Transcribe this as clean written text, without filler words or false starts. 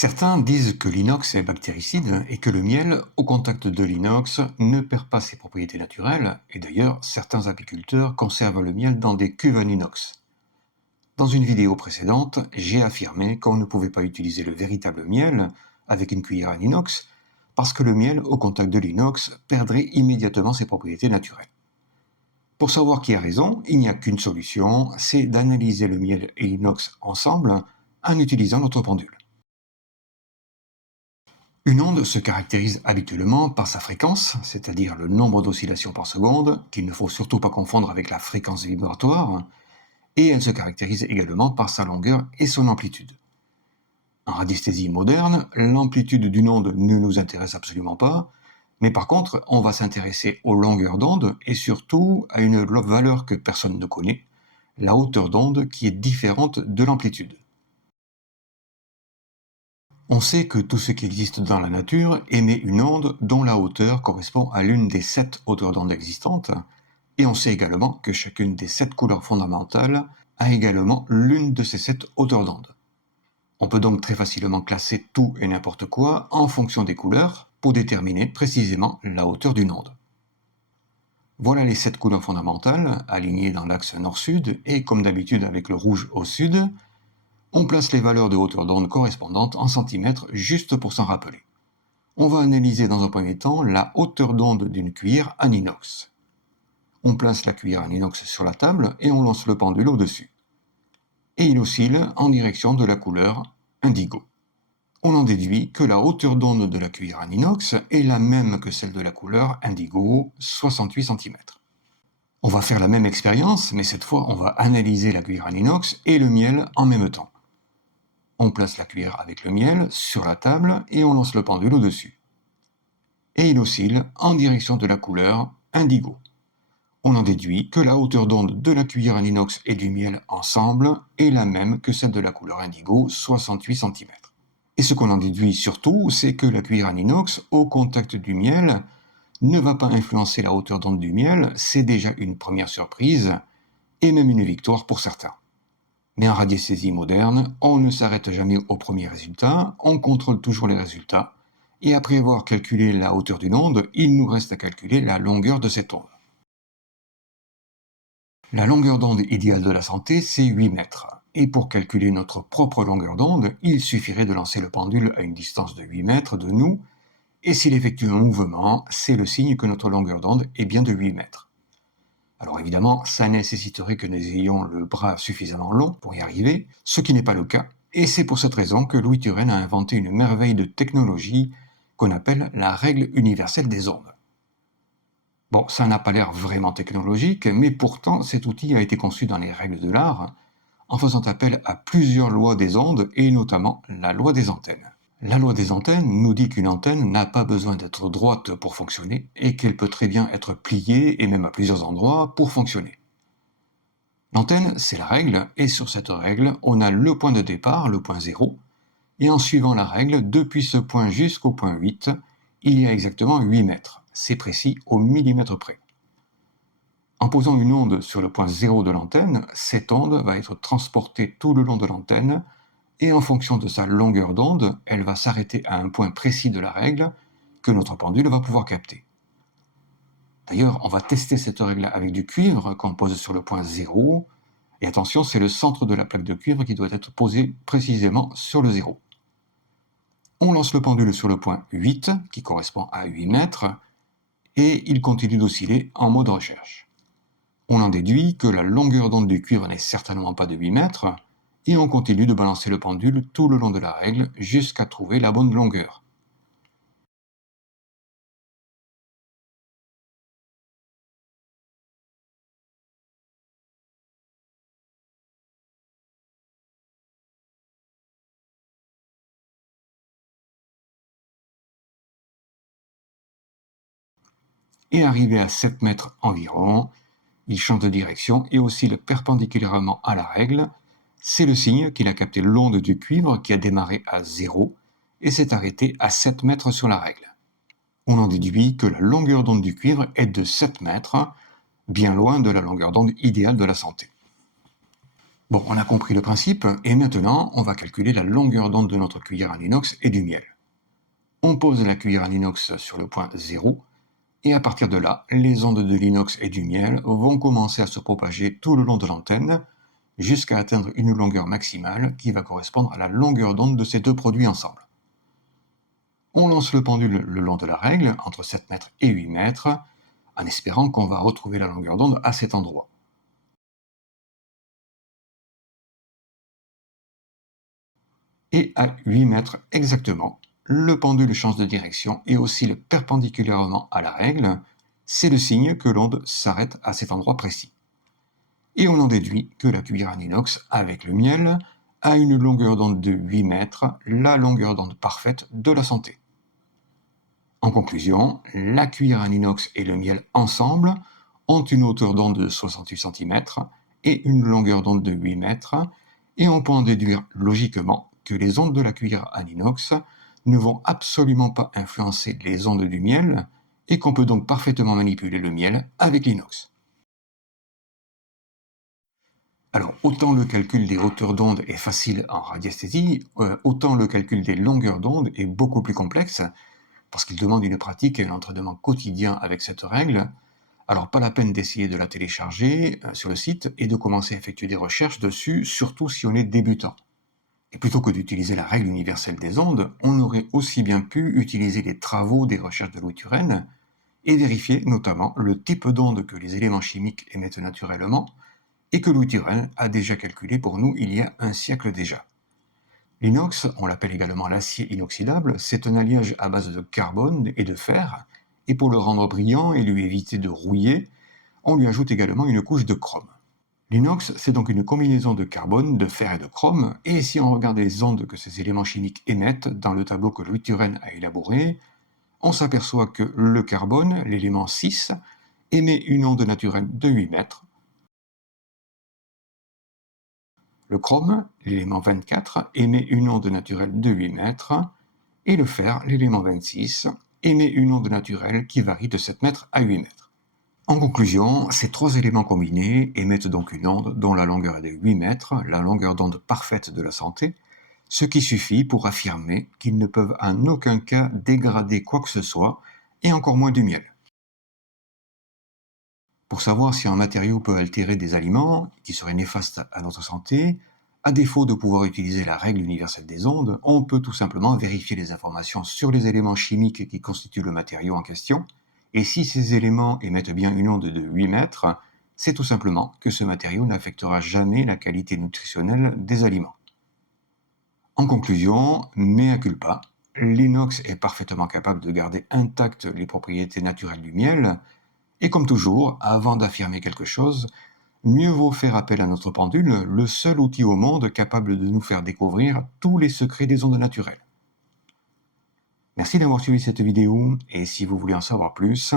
Certains disent que l'inox est bactéricide et que le miel, au contact de l'inox, ne perd pas ses propriétés naturelles, et d'ailleurs, certains apiculteurs conservent le miel dans des cuves en inox. Dans une vidéo précédente, j'ai affirmé qu'on ne pouvait pas utiliser le véritable miel avec une cuillère en inox, parce que le miel, au contact de l'inox, perdrait immédiatement ses propriétés naturelles. Pour savoir qui a raison, il n'y a qu'une solution, c'est d'analyser le miel et l'inox ensemble en utilisant notre pendule. Une onde se caractérise habituellement par sa fréquence, c'est-à-dire le nombre d'oscillations par seconde, qu'il ne faut surtout pas confondre avec la fréquence vibratoire, et elle se caractérise également par sa longueur et son amplitude. En radiesthésie moderne, l'amplitude d'une onde ne nous intéresse absolument pas, mais par contre, on va s'intéresser aux longueurs d'onde et surtout à une valeur que personne ne connaît, la hauteur d'onde qui est différente de l'amplitude. On sait que tout ce qui existe dans la nature émet une onde dont la hauteur correspond à l'une des 7 hauteurs d'onde existantes, et on sait également que chacune des 7 couleurs fondamentales a également l'une de ces 7 hauteurs d'onde. On peut donc très facilement classer tout et n'importe quoi en fonction des couleurs pour déterminer précisément la hauteur d'une onde. Voilà les 7 couleurs fondamentales alignées dans l'axe nord-sud et comme d'habitude avec le rouge au sud, on place les valeurs de hauteur d'onde correspondantes en centimètres juste pour s'en rappeler. On va analyser dans un premier temps la hauteur d'onde d'une cuillère en inox. On place la cuillère en inox sur la table et on lance le pendule au-dessus. Et il oscille en direction de la couleur indigo. On en déduit que la hauteur d'onde de la cuillère en inox est la même que celle de la couleur indigo, 68 cm. On va faire la même expérience, mais cette fois on va analyser la cuillère en inox et le miel en même temps. On place la cuillère avec le miel sur la table et on lance le pendule au-dessus. Et il oscille en direction de la couleur indigo. On en déduit que la hauteur d'onde de la cuillère en inox et du miel ensemble est la même que celle de la couleur indigo, 68 cm. Et ce qu'on en déduit surtout, c'est que la cuillère en inox, au contact du miel, ne va pas influencer la hauteur d'onde du miel, c'est déjà une première surprise, et même une victoire pour certains. Mais en radiesthésie moderne, on ne s'arrête jamais au premier résultat, on contrôle toujours les résultats, et après avoir calculé la hauteur d'une onde, il nous reste à calculer la longueur de cette onde. La longueur d'onde idéale de la santé, c'est 8 mètres. Et pour calculer notre propre longueur d'onde, il suffirait de lancer le pendule à une distance de 8 mètres de nous, et s'il effectue un mouvement, c'est le signe que notre longueur d'onde est bien de 8 mètres. Alors évidemment, ça nécessiterait que nous ayons le bras suffisamment long pour y arriver, ce qui n'est pas le cas, et c'est pour cette raison que Louis Turenne a inventé une merveille de technologie qu'on appelle la règle universelle des ondes. Bon, ça n'a pas l'air vraiment technologique, mais pourtant cet outil a été conçu dans les règles de l'art, en faisant appel à plusieurs lois des ondes, et notamment la loi des antennes. La loi des antennes nous dit qu'une antenne n'a pas besoin d'être droite pour fonctionner et qu'elle peut très bien être pliée et même à plusieurs endroits pour fonctionner. L'antenne, c'est la règle, et sur cette règle, on a le point de départ, le point 0, et en suivant la règle, depuis ce point jusqu'au point 8, il y a exactement 8 mètres. C'est précis au millimètre près. En posant une onde sur le point 0 de l'antenne, cette onde va être transportée tout le long de l'antenne, et en fonction de sa longueur d'onde, elle va s'arrêter à un point précis de la règle que notre pendule va pouvoir capter. D'ailleurs, on va tester cette règle avec du cuivre qu'on pose sur le point 0, et attention, c'est le centre de la plaque de cuivre qui doit être posé précisément sur le 0. On lance le pendule sur le point 8, qui correspond à 8 mètres, et il continue d'osciller en mode recherche. On en déduit que la longueur d'onde du cuivre n'est certainement pas de 8 mètres, et on continue de balancer le pendule tout le long de la règle jusqu'à trouver la bonne longueur. Et arrivé à 7 mètres environ, il change de direction et oscille perpendiculairement à la règle. C'est le signe qu'il a capté l'onde du cuivre qui a démarré à 0 et s'est arrêté à 7 mètres sur la règle. On en déduit que la longueur d'onde du cuivre est de 7 mètres, bien loin de la longueur d'onde idéale de la santé. Bon, on a compris le principe, et maintenant, on va calculer la longueur d'onde de notre cuillère en inox et du miel. On pose la cuillère en inox sur le point 0, et à partir de là, les ondes de l'inox et du miel vont commencer à se propager tout le long de l'antenne, jusqu'à atteindre une longueur maximale qui va correspondre à la longueur d'onde de ces deux produits ensemble. On lance le pendule le long de la règle, entre 7 mètres et 8 mètres, en espérant qu'on va retrouver la longueur d'onde à cet endroit. Et à 8 mètres exactement, le pendule change de direction et oscille perpendiculairement à la règle. C'est le signe que l'onde s'arrête à cet endroit précis. Et on en déduit que la cuillère en inox avec le miel a une longueur d'onde de 8 mètres, la longueur d'onde parfaite de la santé. En conclusion, la cuillère en inox et le miel ensemble ont une hauteur d'onde de 68 cm et une longueur d'onde de 8 mètres, et on peut en déduire logiquement que les ondes de la cuillère en inox ne vont absolument pas influencer les ondes du miel, et qu'on peut donc parfaitement manipuler le miel avec l'inox. Alors, autant le calcul des hauteurs d'onde est facile en radiesthésie, autant le calcul des longueurs d'onde est beaucoup plus complexe, parce qu'il demande une pratique et un entraînement quotidien avec cette règle. Alors, pas la peine d'essayer de la télécharger sur le site et de commencer à effectuer des recherches dessus, surtout si on est débutant. Et plutôt que d'utiliser la règle universelle des ondes, on aurait aussi bien pu utiliser les travaux des recherches de Louis Turenne et vérifier notamment le type d'onde que les éléments chimiques émettent naturellement et que Louis Turenne a déjà calculé pour nous il y a un siècle déjà. L'inox, on l'appelle également l'acier inoxydable, c'est un alliage à base de carbone et de fer, et pour le rendre brillant et lui éviter de rouiller, on lui ajoute également une couche de chrome. L'inox, c'est donc une combinaison de carbone, de fer et de chrome, et si on regarde les ondes que ces éléments chimiques émettent dans le tableau que Louis Turenne a élaboré, on s'aperçoit que le carbone, l'élément 6, émet une onde naturelle de 8 mètres. Le chrome, l'élément 24, émet une onde naturelle de 8 mètres, et le fer, l'élément 26, émet une onde naturelle qui varie de 7 mètres à 8 mètres. En conclusion, ces trois éléments combinés émettent donc une onde dont la longueur est de 8 mètres, la longueur d'onde parfaite de la santé, ce qui suffit pour affirmer qu'ils ne peuvent en aucun cas dégrader quoi que ce soit, et encore moins du miel. Pour savoir si un matériau peut altérer des aliments qui seraient néfastes à notre santé, à défaut de pouvoir utiliser la règle universelle des ondes, on peut tout simplement vérifier les informations sur les éléments chimiques qui constituent le matériau en question, et si ces éléments émettent bien une onde de 8 mètres, c'est tout simplement que ce matériau n'affectera jamais la qualité nutritionnelle des aliments. En conclusion, mea culpa, l'inox est parfaitement capable de garder intactes les propriétés naturelles du miel, et comme toujours, avant d'affirmer quelque chose, mieux vaut faire appel à notre pendule, le seul outil au monde capable de nous faire découvrir tous les secrets des ondes naturelles. Merci d'avoir suivi cette vidéo, et si vous voulez en savoir plus,